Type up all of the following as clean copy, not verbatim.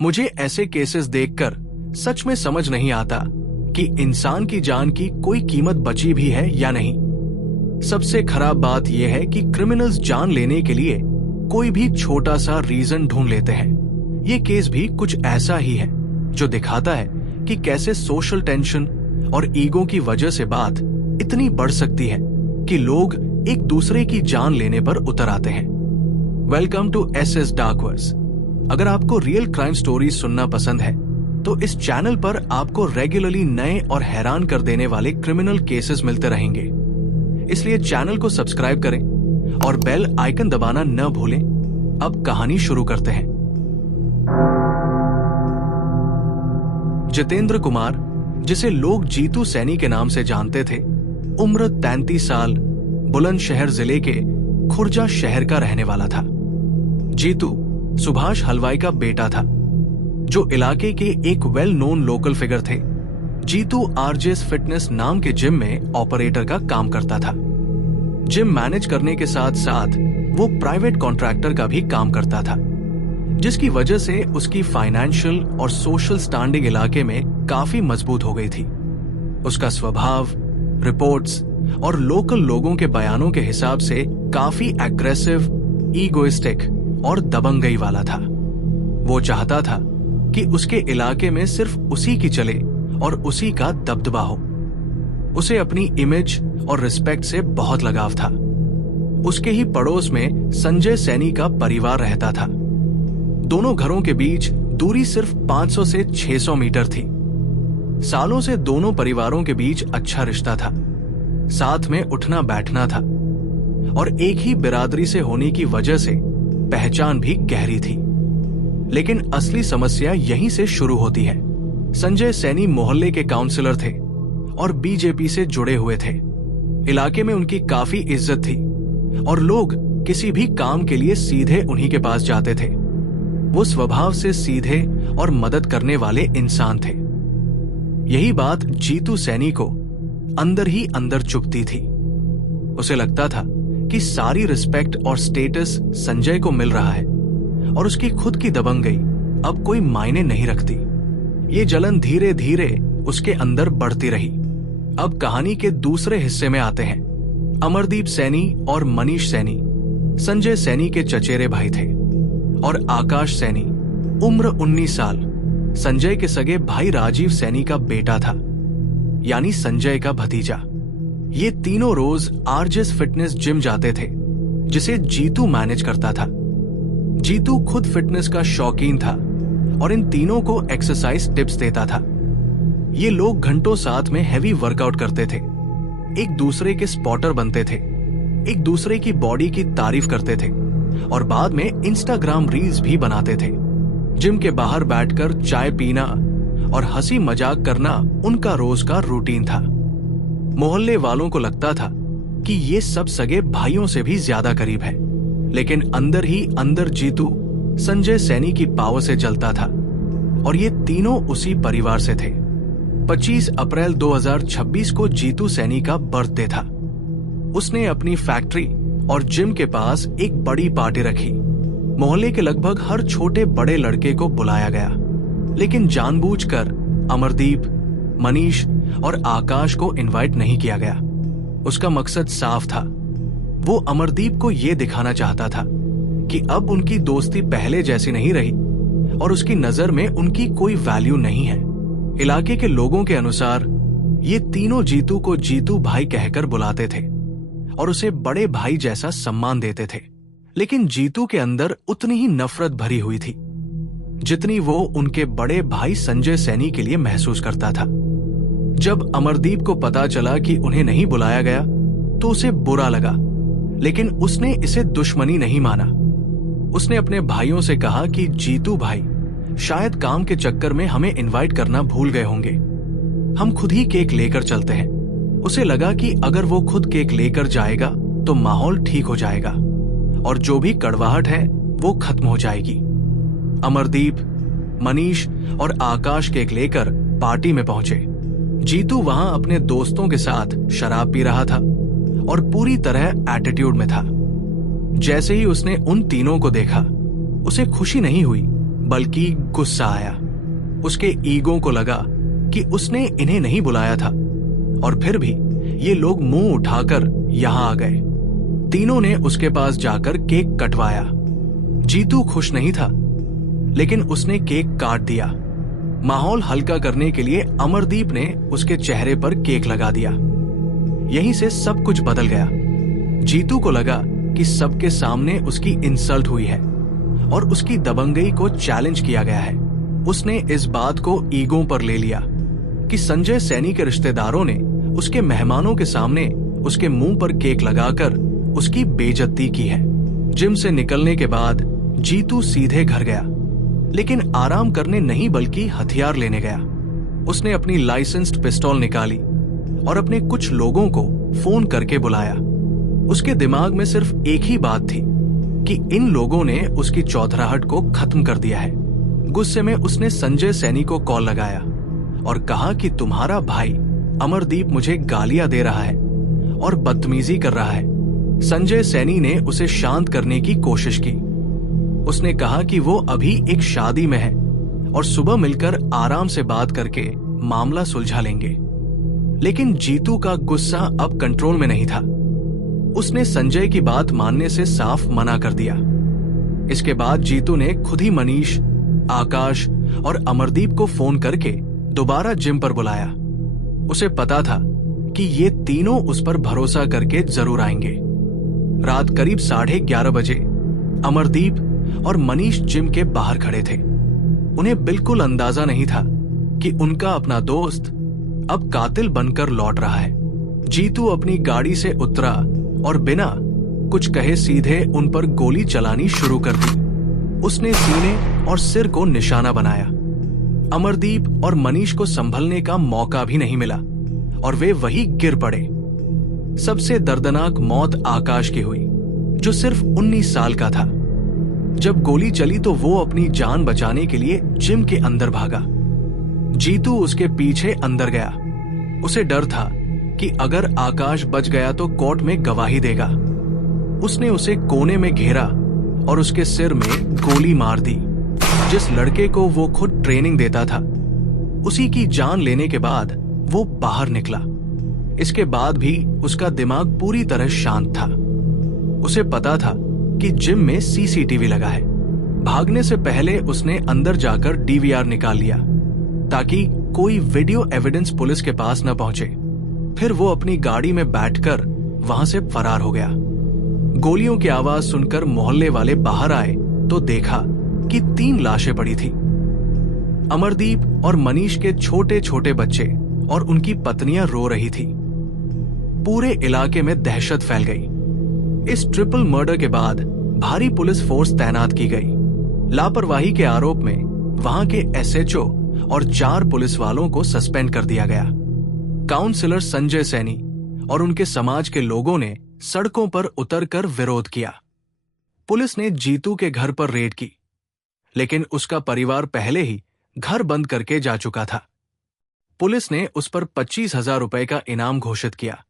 मुझे ऐसे केसेस देखकर सच में समझ नहीं आता कि इंसान की जान की कोई कीमत बची भी है या नहीं। सबसे खराब बात यह है कि क्रिमिनल्स जान लेने के लिए कोई भी छोटा सा रीजन ढूंढ लेते हैं। ये केस भी कुछ ऐसा ही है जो दिखाता है कि कैसे सोशल टेंशन और ईगो की वजह से बात इतनी बढ़ सकती है कि लोग एक दूसरे की जान लेने पर उतर आते हैं। Welcome to SS Darkverse. अगर आपको रियल क्राइम स्टोरीज सुनना पसंद है तो इस चैनल पर आपको रेगुलरली नए और हैरान कर देने वाले क्रिमिनल केसेस मिलते रहेंगे। इसलिए चैनल को सब्सक्राइब करें और बेल आइकन दबाना न भूलें। अब कहानी शुरू करते हैं। जितेंद्र कुमार, जिसे लोग जीतू सैनी के नाम से जानते थे, उम्र 33 साल, बुलंदशहर जिले के खुर्जा शहर का रहने वाला था। जीतू सुभाष हलवाई का बेटा था, जो इलाके के एक वेल नोन लोकल फिगर थे। जीतू आरजेस फिटनेस नाम के जिम में ऑपरेटर का काम करता था। जिम मैनेज करने के साथ साथ वो प्राइवेट कॉन्ट्रैक्टर का भी काम करता था, जिसकी वजह से उसकी फाइनेंशियल और सोशल स्टैंडिंग इलाके में काफी मजबूत हो गई थी। उसका स्वभाव, रिपोर्ट्स और लोकल लोगों के बयानों के हिसाब से काफी एग्रेसिव, ईगोइस्टिक और दबंगई वाला था। वो चाहता था कि उसके इलाके में सिर्फ उसी की चले और उसी का दबदबा हो। उसे अपनी इमेज और रिस्पेक्ट से बहुत लगाव था। उसके ही पड़ोस में संजय सैनी का परिवार रहता था। दोनों घरों के बीच दूरी सिर्फ 500 से 600 मीटर थी। सालों से दोनों परिवारों के बीच अच्छा रिश्ता था, साथ में उठना बैठना था और एक ही बिरादरी से होने की वजह से पहचान भी गहरी थी। लेकिन असली समस्या यहीं से शुरू होती है। संजय सैनी मोहल्ले के काउंसलर थे और बीजेपी से जुड़े हुए थे। इलाके में उनकी काफी इज्जत थी और लोग किसी भी काम के लिए सीधे उन्हीं के पास जाते थे। वो स्वभाव से सीधे और मदद करने वाले इंसान थे। यही बात जीतू सैनी को अंदर ही अंदर चुभती थी। उसे लगता था कि सारी रिस्पेक्ट और स्टेटस संजय को मिल रहा है और उसकी खुद की दबंगई अब कोई मायने नहीं रखती। ये जलन धीरे धीरे उसके अंदर बढ़ती रही। अब कहानी के दूसरे हिस्से में आते हैं। अमरदीप सैनी और मनीष सैनी संजय सैनी के चचेरे भाई थे और आकाश सैनी उम्र 19 साल संजय के सगे भाई राजीव सैनी का बेटा था, यानी संजय का भतीजा। ये तीनों रोज आरजेस फिटनेस जिम जाते थे, जिसे जीतू मैनेज करता था। जीतू खुद फिटनेस का शौकीन था और इन तीनों को एक्सरसाइज टिप्स देता था। ये लोग घंटों साथ में हैवी वर्कआउट करते थे, एक दूसरे के स्पॉटर बनते थे, एक दूसरे की बॉडी की तारीफ करते थे और बाद में इंस्टाग्राम रील्स भी बनाते थे। जिम के बाहर बैठकर चाय पीना और हंसी मजाक करना उनका रोज का रूटीन था। मोहल्ले वालों को लगता था कि ये सब सगे भाइयों से भी ज्यादा करीब है, लेकिन अंदर ही अंदर जीतू संजय सैनी की पावर से जलता था और ये तीनों उसी परिवार से थे। 25 अप्रैल 2026 को जीतू सैनी का बर्थडे था। उसने अपनी फैक्ट्री और जिम के पास एक बड़ी पार्टी रखी। मोहल्ले के लगभग हर छोटे बड़े लड़के को बुलाया गया, लेकिन जानबूझकर अमरदीप, मनीष और आकाश को इनवाइट नहीं किया गया। उसका मकसद साफ था। वो अमरदीप को ये दिखाना चाहता था कि अब उनकी दोस्ती पहले जैसी नहीं रही और उसकी नजर में उनकी कोई वैल्यू नहीं है। इलाके के लोगों के अनुसार ये तीनों जीतू को जीतू भाई कहकर बुलाते थे और उसे बड़े भाई जैसा सम्मान देते थे। लेकिन जीतू के अंदर उतनी ही नफरत भरी हुई थी जितनी वो उनके बड़े भाई संजय सैनी के लिए महसूस करता था। जब अमरदीप को पता चला कि उन्हें नहीं बुलाया गया तो उसे बुरा लगा, लेकिन उसने इसे दुश्मनी नहीं माना। उसने अपने भाइयों से कहा कि जीतू भाई शायद काम के चक्कर में हमें इनवाइट करना भूल गए होंगे, हम खुद ही केक लेकर चलते हैं। उसे लगा कि अगर वो खुद केक लेकर जाएगा तो माहौल ठीक हो जाएगा और जो भी कड़वाहट है वो खत्म हो जाएगी। अमरदीप, मनीष और आकाश केक लेकर पार्टी में पहुंचे। जीतू वहां अपने दोस्तों के साथ शराब पी रहा था और पूरी तरह एटीट्यूड में था। जैसे ही उसने उन तीनों को देखा, उसे खुशी नहीं हुई बल्कि गुस्सा आया। उसके ईगो को लगा कि उसने इन्हें नहीं बुलाया था और फिर भी ये लोग मुंह उठाकर यहां आ गए। तीनों ने उसके पास जाकर केक कटवाया। जीतू खुश नहीं था, लेकिन उसने केक काट दिया। माहौल हल्का करने के लिए अमरदीप ने उसके चेहरे पर केक लगा दिया। यहीं से सब कुछ बदल गया। जीतू को लगा कि सबके सामने उसकी इंसल्ट हुई है और उसकी दबंगई को चैलेंज किया गया है। उसने इस बात को ईगो पर ले लिया कि संजय सैनी के रिश्तेदारों ने उसके मेहमानों के सामने उसके मुंह पर केक लगाकर उसकी बेइज्जती की है। जिम से निकलने के बाद जीतू सीधे घर गया, लेकिन आराम करने नहीं बल्कि हथियार लेने गया। उसने अपनी लाइसेंस्ड पिस्तौल निकाली और अपने कुछ लोगों को फोन करके बुलाया। उसके दिमाग में सिर्फ एक ही बात थी कि इन लोगों ने उसकी चौधराहट को खत्म कर दिया है। गुस्से में उसने संजय सैनी को कॉल लगाया और कहा कि तुम्हारा भाई अमरदीप मुझे गालियां दे रहा है और बदतमीजी कर रहा है। संजय सैनी ने उसे शांत करने की कोशिश की। उसने कहा कि वो अभी एक शादी में है और सुबह मिलकर आराम से बात करके मामला सुलझा लेंगे। लेकिन जीतू का गुस्सा अब कंट्रोल में नहीं था। उसने संजय की बात मानने से साफ मना कर दिया। इसके बाद जीतू ने खुद ही मनीष, आकाश और अमरदीप को फोन करके दोबारा जिम पर बुलाया। उसे पता था कि ये तीनों उस पर भरोसा करके जरूर आएंगे। रात करीब 11:30 बजे अमरदीप और मनीष जिम के बाहर खड़े थे। उन्हें बिल्कुल अंदाजा नहीं था कि उनका अपना दोस्त अब कातिल बनकर लौट रहा है। जीतू अपनी गाड़ी से उतरा और बिना कुछ कहे सीधे उन पर गोली चलानी शुरू कर दी। उसने सीने और सिर को निशाना बनाया। अमरदीप और मनीष को संभलने का मौका भी नहीं मिला और वे वहीं गिर पड़े। सबसे दर्दनाक मौत आकाश की हुई, जो सिर्फ 19 साल का था। जब गोली चली तो वो अपनी जान बचाने के लिए जिम के अंदर भागा। जीतू उसके पीछे अंदर गया। उसे डर था कि अगर आकाश बच गया तो कोर्ट में गवाही देगा। उसने उसे कोने में घेरा और उसके सिर में गोली मार दी। जिस लड़के को वो खुद ट्रेनिंग देता था, उसी की जान लेने के बाद वो बाहर निकला। इसके बाद भी उसका दिमाग पूरी तरह शांत था। उसे पता था कि जिम में सीसीटीवी लगा है। भागने से पहले उसने अंदर जाकर डीवीआर निकाल लिया ताकि कोई वीडियो एविडेंस पुलिस के पास न पहुंचे। फिर वो अपनी गाड़ी में बैठकर वहां से फरार हो गया। गोलियों की आवाज सुनकर मोहल्ले वाले बाहर आए तो देखा कि 3 लाशें पड़ी थी। अमरदीप और मनीष के छोटे छोटे बच्चे और उनकी पत्नियां रो रही थी। पूरे इलाके में दहशत फैल गई। इस ट्रिपल मर्डर के बाद भारी पुलिस फोर्स तैनात की गई। लापरवाही के आरोप में वहां के एसएचओ और 4 पुलिस वालों को सस्पेंड कर दिया गया। काउंसलर संजय सैनी और उनके समाज के लोगों ने सड़कों पर उतरकर विरोध किया। पुलिस ने जीतू के घर पर रेड की, लेकिन उसका परिवार पहले ही घर बंद करके जा चुका था। पुलिस ने उस पर 25,000 रुपए का इनाम घोषित किया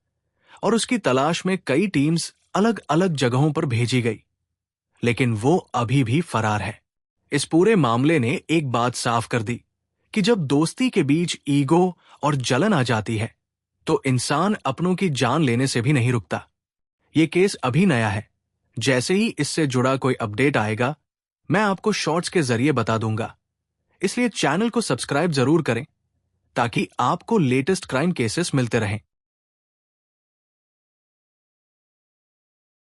और उसकी तलाश में कई टीम्स अलग अलग जगहों पर भेजी गई, लेकिन वो अभी भी फरार है। इस पूरे मामले ने एक बात साफ कर दी कि जब दोस्ती के बीच ईगो और जलन आ जाती है तो इंसान अपनों की जान लेने से भी नहीं रुकता। ये केस अभी नया है। जैसे ही इससे जुड़ा कोई अपडेट आएगा, मैं आपको शॉर्ट्स के जरिए बता दूंगा। इसलिए चैनल को सब्सक्राइब जरूर करें ताकि आपको लेटेस्ट क्राइम केसेस मिलते रहें।